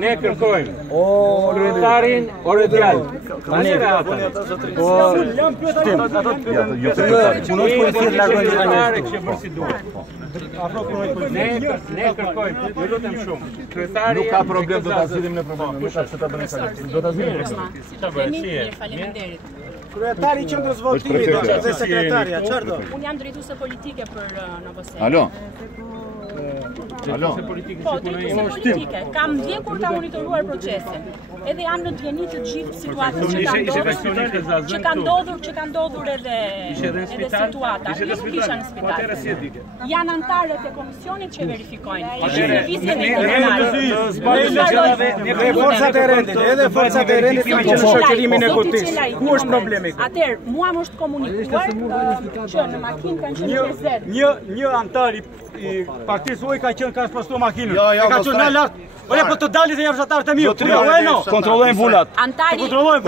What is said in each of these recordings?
Ne kërkojmë kryetarin Oredial. Ne kërkojmë, ju lutem shumë. Kryetari nuk ka problem, do ta zgjidhim në problem. Nuk ka se ta bëni sa. Do ta zgjidhim. Faleminderit. Kryetari i qendrës votimit dhe sekretarja, çfarë do? Unë jam drejtuese politike për Novosel. Alo. Po, drejtuese politike. Kam ndjekur ta monitoruar procesin. Edhe jam në djeni të gjithë situatës që ka ndodhur edhe situata. Jo nuk isha në spital. Janë antarët e komisionit që verifikojnë. Edhe forcat e rendit, me që në shoqërimin e Kutis. Ku është problemi? Atëherë, mua më është komunikuar që në makinë kanë qenë 20. Një antar i partisë uaj ka qenë ka spostuar makinën. Ka qenë në lart. Ore po të dalit e javësatarët e miu. Kontrollojmë vulat. Antari. Kontrollojmë.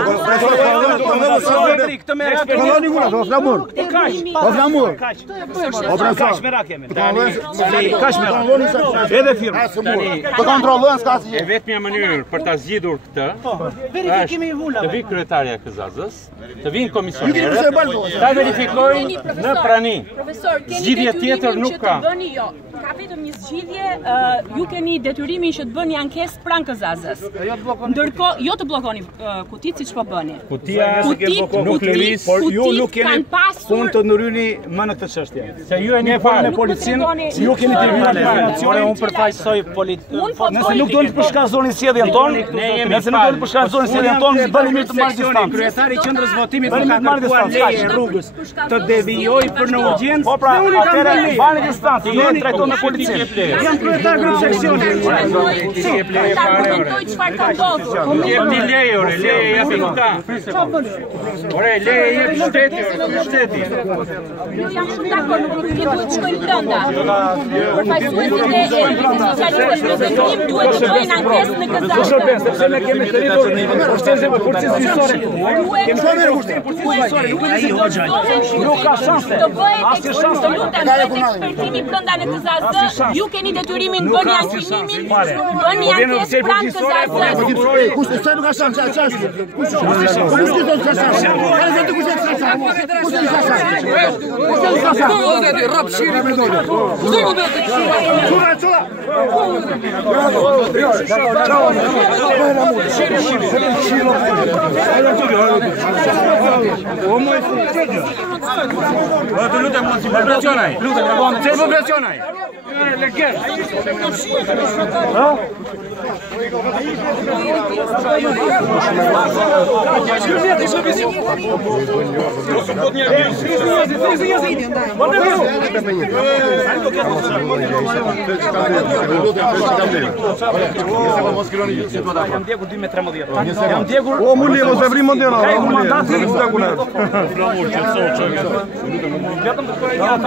Këtë merr. Kontrolloni vulat, do flamur. Do flamur. Kaç merak kemi. Kaç merak. Edhe firmë. Të kontrollojnë s'ka asgjë. E vetmja mënyrë për ta zgjidhur këtë Verifikimi i vulave. të vi kryetaria e KZ-s, të vinë komisionerët, ta verifikojnë në prani. Profesor, keni Zgjidhje tjetër nuk ka. Ka vetëm një zgjidhje, ju keni detyrimin që të bëni ankesë pranë KZ-s. Ndërkohë, jo të bllokoni kutit siç po bëni. Kutia nuk lëviz, por ju nuk keni punë të ndryni më në këtë çështje. Se ju e një Në policinë, ju keni terminuar informacione, unë përfaqësoj Nëse nuk doni të përshkallëzoni sjelljen tonë, nëse nuk doni të përshkallëzoni sjelljen tonë, bëni mirë të marrni distancë. Kryetari i qendrës votimit ka kërkuar leje rrugës të devijojë për në urgjencë. Po pra, atëherë bani distancë, ne trajtojmë me policinë. Jam kryetar grup seksioni. Çfarë ka ndodhur? Jepni leje, ore, leje jepi këta. Ore, leje jep shteti. Ju jam shumë dakord, nuk duhet të shkojmë brenda. Përfaqësuesit e socialistëve duhet të bëjnë ankesë në KZ. Sepse ne kemi të rritur pushtetin për policisë gjyqësore. Kemi shumë nuk ka shanse. Asnjë shanse. Ekspertimi brenda në KZ. Ju keni detyrimin të bëni ankesimin, bëni ankesë pranë KZ. Kush nuk ka shanse, çfarë? Kush do të ka shanse? Edhe të kush ka shanse? Kush ka shanse? Jam ndjekur 2013. Jam ndjekur. O muli mos e vrim mendjen. Ai mandati i spektakular.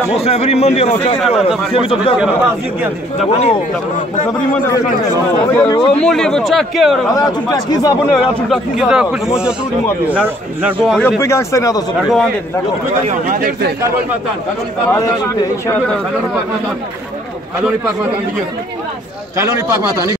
Mos e vrim mendjen o çfarë? Kemi të vdekur. Mos e vrim mendjen. O muli po çka ke ora? Ja çu plakiza apo ne? Ja çu plakiza. Mos e truni mua. Largo ande. Jo bëj gangster ato sot. Largo ande. Kaloni matan. Kaloni pak matan. Kaloni pak matan.